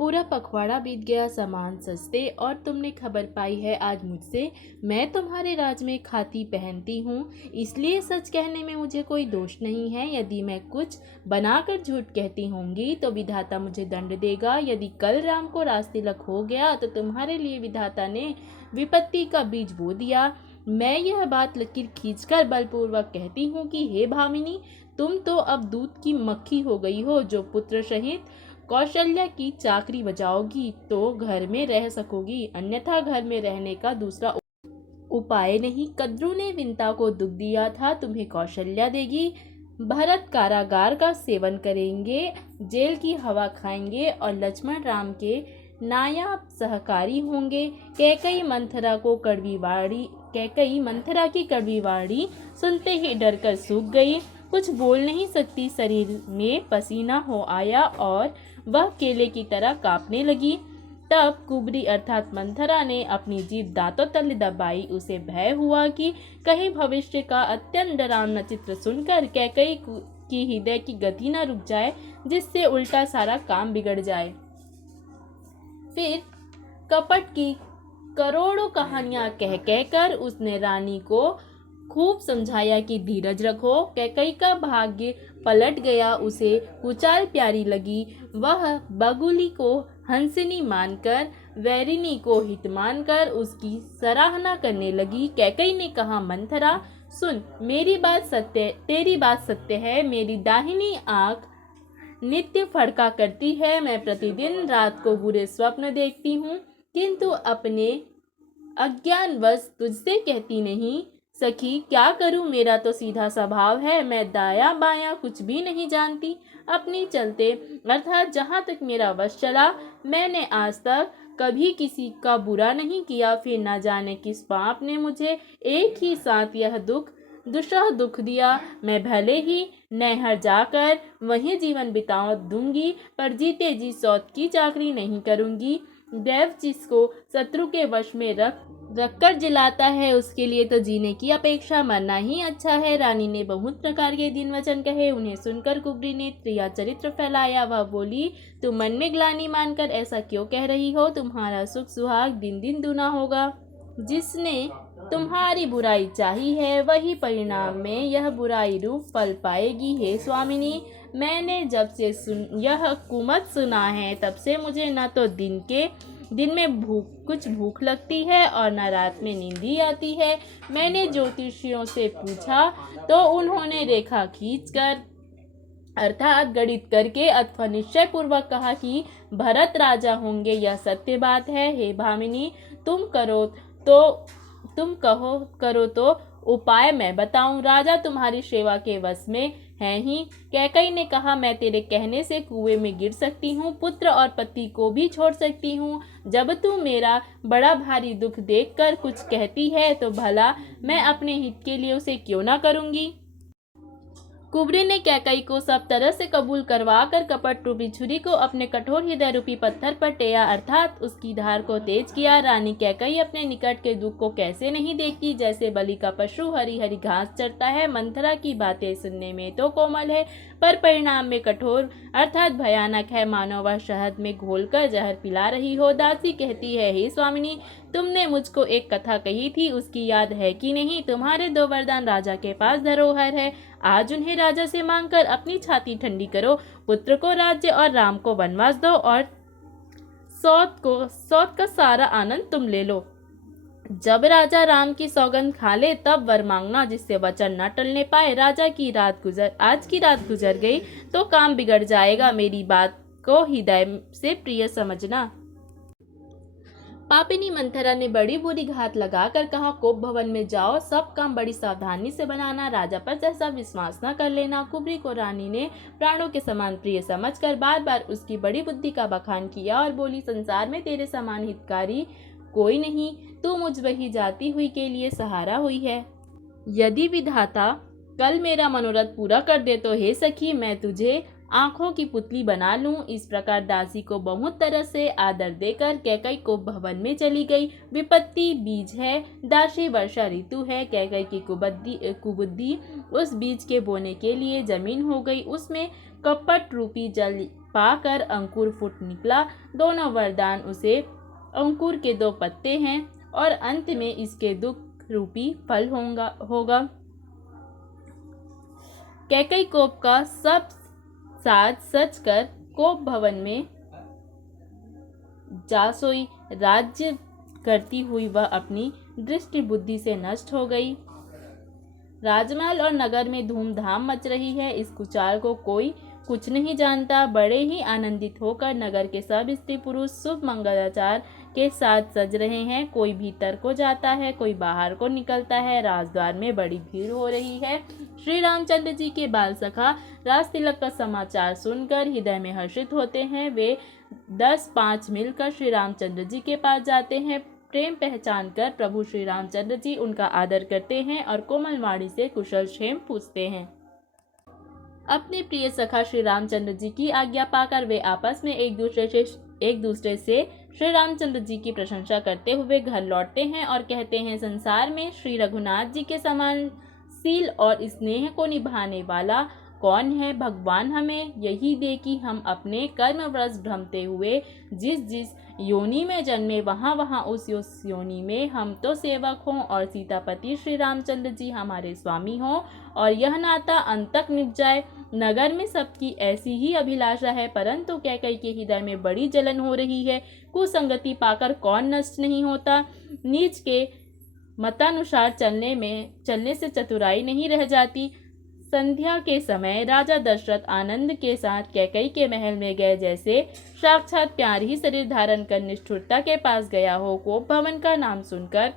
पूरा पखवाड़ा बीत गया, सामान सस्ते और तुमने खबर पाई है आज मुझसे। मैं तुम्हारे राज में खाती पहनती हूँ, इसलिए सच कहने में मुझे कोई दोष नहीं है। यदि मैं कुछ बनाकर झूठ कहती होंगी तो विधाता मुझे दंड देगा। यदि कल राम को रास तिलक हो गया तो तुम्हारे लिए विधाता ने विपत्ति का बीज बो दिया। मैं यह बात लकीर खींचकर बलपूर्वक कहती हूँ कि हे भामिनी, तुम तो अब दूध की मक्खी हो गई हो। जो पुत्र सहित कौशल्या की चाकरी बजाओगी तो घर में रह सकोगी, अन्यथा घर में रहने का दूसरा उपाय नहीं। कद्रू ने विंता को दुख दिया था, तुम्हें कौशल्या देगी। भरत कारागार का सेवन करेंगे, जेल की हवा खाएंगे और लक्ष्मण राम के नायाब सहकारी होंगे। कैकई मंथरा की कड़वी वाणी सुनते ही डरकर सूख गई। कुछ बोल नहीं सकती, शरीर में पसीना हो आया और वह केले की तरह कांपने लगी। तब कुबरी अर्थात मंथरा ने अपनी जीभ दांतों तले दबाई। उसे भय हुआ कि कहीं भविष्य का अत्यंत डरावना चित्र सुनकर कैकई की हृदय की गति न रुक जाए, जिससे उल्टा सारा काम बिगड़ जाए। फिर कपट की करोड़ों कहानियां कह कहकर उसने रानी को खूब समझाया कि धीरज रखो। कैकई का भाग्य पलट गया, उसे कुचाल प्यारी लगी। वह बगुली को हंसिनी मानकर, वैरिणी को हित मानकर उसकी सराहना करने लगी। कैकई ने कहा, मंथरा सुन, तेरी बात सत्य है। मेरी दाहिनी आंख नित्य फड़का करती है। मैं प्रतिदिन रात को बुरे स्वप्न देखती हूँ, किंतु अपने अज्ञानवश तुझसे कहती नहीं। सखी, क्या करूं, मेरा तो सीधा स्वभाव है। मैं दाया बायां कुछ भी नहीं जानती। अपनी चलते अर्थात जहाँ तक मेरा वश चला, मैंने आज तक कभी किसी का बुरा नहीं किया। फिर न जाने किस पाप ने मुझे एक ही साथ यह दुष्ट दुख दिया। मैं भले ही नैहर जाकर वहीं जीवन बिता दूंगी, पर जीते जी सौत की चाकरी नहीं करूंगी। देव जिसको शत्रु के वश में रखकर जिलाता है, उसके लिए तो जीने की अपेक्षा मरना ही अच्छा है। रानी ने बहुत प्रकार के दिन वचन कहे। उन्हें सुनकर कुबरी ने प्रिया चरित्र फैलाया। वह बोली, तुम मन में ग्लानि मानकर ऐसा क्यों कह रही हो? तुम्हारा सुख सुहाग दिन दिन दूना होगा। जिसने तुम्हारी बुराई चाही है, वही परिणाम में यह बुराई रूप फल पाएगी। हे स्वामिनी, मैंने जब से यह कुमत सुना है, तब से मुझे न तो दिन में कुछ भूख लगती है और न रात में नींदी आती है। मैंने ज्योतिषियों से पूछा तो उन्होंने रेखा खींचकर अर्थात गणित करके अथवा निश्चय पूर्वक कहा कि भरत राजा होंगे। यह सत्य बात है। हे भामिनी, तुम करो तो उपाय मैं बताऊं। राजा तुम्हारी सेवा के वश में है ही। कैकई ने कहा, मैं तेरे कहने से कुएं में गिर सकती हूँ, पुत्र और पति को भी छोड़ सकती हूँ। जब तू मेरा बड़ा भारी दुख देखकर कुछ कहती है तो भला मैं अपने हित के लिए उसे क्यों ना करूँगी। कुबरी ने कैकई को सब तरह से कबूल करवा कर कपट रूपी छुरी को अपने कठोर हृदय रूपी पत्थर पर टेया अर्थात उसकी धार को तेज किया। रानी कैकई अपने निकट के दुख को कैसे नहीं देखती, जैसे बलि का पशु हरी हरी घास चरता है। मंथरा की बातें सुनने में तो कोमल है, पर परिणाम में कठोर अर्थात भयानक है, मानो वह शहद में घोलकर जहर पिला रही हो। दासी कहती है, हे स्वामिनी, तुमने मुझको एक कथा कही थी, उसकी याद है कि नहीं? तुम्हारे 2 वरदान राजा के पास धरोहर है, आज उन्हें राजा से मांगकर अपनी छाती ठंडी करो। पुत्र को राज्य और राम को वनवास दो और सौत का सारा आनंद तुम ले लो। जब राजा राम की सौगंध खा ले तब वर मांगना, जिससे वचन न टलने पाए। आज की रात गुजर गई तो काम बिगड़ जाएगा। मेरी बात को हृदय से प्रिय समझना। पापिनी मंथरा ने बड़ी बुरी घात लगाकर कहा, कोप भवन में जाओ, सब काम बड़ी सावधानी से बनाना, राजा पर जैसा विश्वास न कर लेना। कुबरी को रानी ने प्राणों के समान प्रिय समझकर बार बार उसकी बड़ी बुद्धि का बखान किया और बोली, संसार में तेरे समान हितकारी कोई नहीं, तू मुझ वही जाती हुई के लिए सहारा हुई है। यदि विधाता कल मेरा मनोरथ पूरा कर दे तो हे सखी, मैं तुझे आंखों की पुतली बना लूं। इस प्रकार दासी को बहुत तरह से आदर देकर कैकई को भवन में चली गई। विपत्ति बीज है, दासी वर्षा ऋतु है। कैकई की कुबुद्धि उस बीज के बोने के लिए जमीन हो गई। उसमें कपट रूपी जल पाकर अंकुर फूट निकला। दोनों वरदान उसे अंकुर के 2 पत्ते हैं और अंत में इसके दुख रूपी फल होगा। कैकई कोप का सब साज सच कर कोप भवन में जा सोई। राज्य करती हुई वह अपनी दृष्टि बुद्धि से नष्ट हो गई। राजमहल और नगर में धूमधाम मच रही है। इस कुचाल को कोई कुछ नहीं जानता। बड़े ही आनंदित होकर नगर के सब स्त्री पुरुष शुभ मंगलाचार के साथ सज रहे हैं। कोई भीतर को जाता है, कोई बाहर को निकलता है। राजद्वार में बड़ी भीड़ हो रही है। श्री रामचंद्र जी के बाल सखा राज तिलक का समाचार सुनकर हृदय में हर्षित होते हैं। वे 10-5 मिलकर श्री रामचंद्र जी के पास जाते हैं। प्रेम पहचान कर प्रभु श्री रामचंद्र जी उनका आदर करते हैं और कोमल वाणी से कुशल क्षेम पूछते हैं। अपने प्रिय सखा श्री रामचंद्र जी की आज्ञा पाकर वे आपस में एक दूसरे से श्री रामचंद्र जी की प्रशंसा करते हुए घर लौटते हैं और कहते हैं, संसार में श्री रघुनाथ जी के समान शील और स्नेह को निभाने वाला कौन है। भगवान हमें यही दे कि हम अपने कर्मवश भ्रमते हुए जिस योनि में जन्मे वहाँ उस योनि में हम तो सेवक हों और सीतापति श्री रामचंद्र जी हमारे स्वामी हों और यह नाता अंत तक निभ जाए। नगर में सबकी ऐसी ही अभिलाषा है, परंतु कैकई के हृदय में बड़ी जलन हो रही है। कुसंगति पाकर कौन नष्ट नहीं होता। नीच के मतानुसार चलने से चतुराई नहीं रह जाती। संध्या के समय राजा दशरथ आनंद के साथ कैकई के महल में गए, जैसे साक्षात प्यार ही शरीर धारण कर निष्ठुरता के पास गया हो। कोप भवन का नाम सुनकर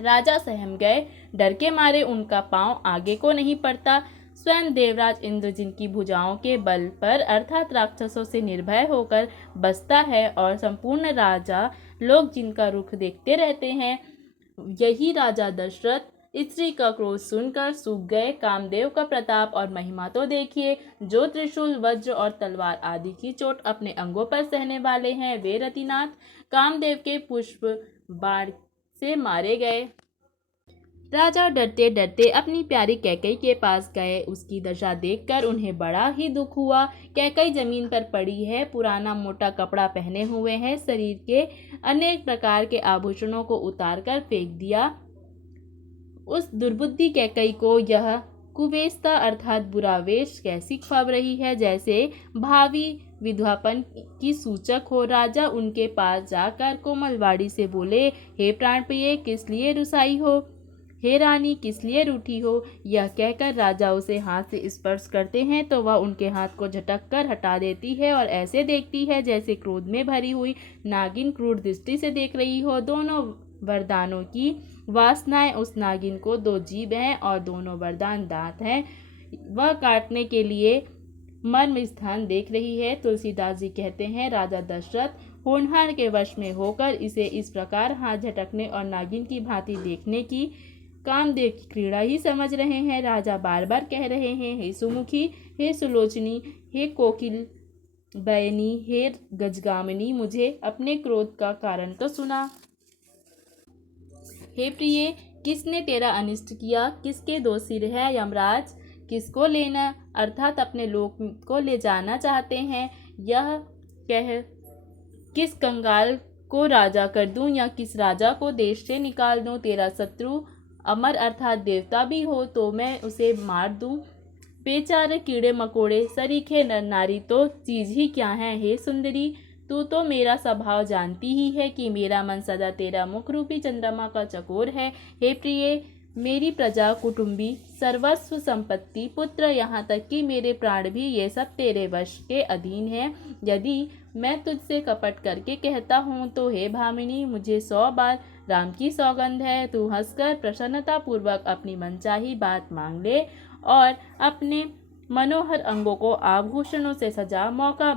राजा सहम गए। डर के मारे उनका पांव आगे को नहीं पड़ता। स्वयं देवराज इंद्र जिनकी भुजाओं के बल पर अर्थात राक्षसों से निर्भय होकर बसता है और संपूर्ण राजा लोग जिनका रुख देखते रहते हैं, यही राजा दशरथ स्त्री का क्रोध सुनकर सूख गए। कामदेव का प्रताप और महिमा तो देखिए, जो त्रिशूल वज्र और तलवार आदि की चोट अपने अंगों पर सहने वाले हैं, वे रतिनाथ कामदेव के पुष्प बाण से मारे गए। राजा डरते डरते अपनी प्यारी कैकई के पास गए। उसकी दशा देखकर उन्हें बड़ा ही दुख हुआ। कैकई जमीन पर पड़ी है, पुराना मोटा कपड़ा पहने हुए है, शरीर के अनेक प्रकार के आभूषणों को उतार कर फेंक दिया। उस दुर्बुद्धि कैकई को यह कुवेश्ता अर्थात बुरा वेश कैसी ख्वाब रही है, जैसे भावी विधवापन की सूचक हो। राजा उनके पास जाकर कोमलवाड़ी से बोले, हे प्राणप्रिय, किस लिए रुसाई हो? हे रानी, किस लिए रूठी हो? यह कहकर राजा उसे हाथ से स्पर्श करते हैं तो वह उनके हाथ को झटक कर हटा देती है और ऐसे देखती है जैसे क्रोध में भरी हुई नागिन क्रूर दृष्टि से देख रही हो। दोनों वरदानों की वासनाएं उस नागिन को 2 जीभ हैं और दोनों वरदान दांत हैं। वह काटने के लिए मर्म स्थान देख रही है। तुलसीदास जी कहते हैं, राजा दशरथ होनहार के वश में होकर इसे इस प्रकार हाथ झटकने और नागिन की भांति देखने की कामदेव की क्रीड़ा ही समझ रहे हैं। राजा बार बार कह रहे हैं, हे सुमुखी, हे सुलोचनी, हे कोकिल बयनी, हे गजगामिनी, मुझे अपने क्रोध का कारण तो सुना। हे प्रिय, किसने तेरा अनिष्ट किया? किसके 2 सिर है? यमराज किसको लेना अर्थात अपने लोक को ले जाना चाहते हैं? यह कह किस कंगाल को राजा कर दूं या किस राजा को देश से निकाल दूं? तेरा शत्रु अमर अर्थात देवता भी हो तो मैं उसे मार दूं। बेचारे कीड़े मकोड़े सरीखे नर नारी तो चीज ही क्या है? हे सुंदरी, तू तो मेरा स्वभाव जानती ही है कि मेरा मन सदा तेरा मुख रूपी चंद्रमा का चकोर है। हे प्रिय, मेरी प्रजा, कुटुंबी, सर्वस्व संपत्ति, पुत्र, यहाँ तक कि मेरे प्राण भी, ये सब तेरे वश के अधीन है। यदि मैं तुझसे कपट करके कहता हूँ तो हे भामिनी, मुझे 100 बार राम की सौगंध है, तू हंसकर प्रसन्नता पूर्वक अपनी मनचाही बात मांग ले और अपने मनोहर अंगों को आभूषणों से सजा। मौका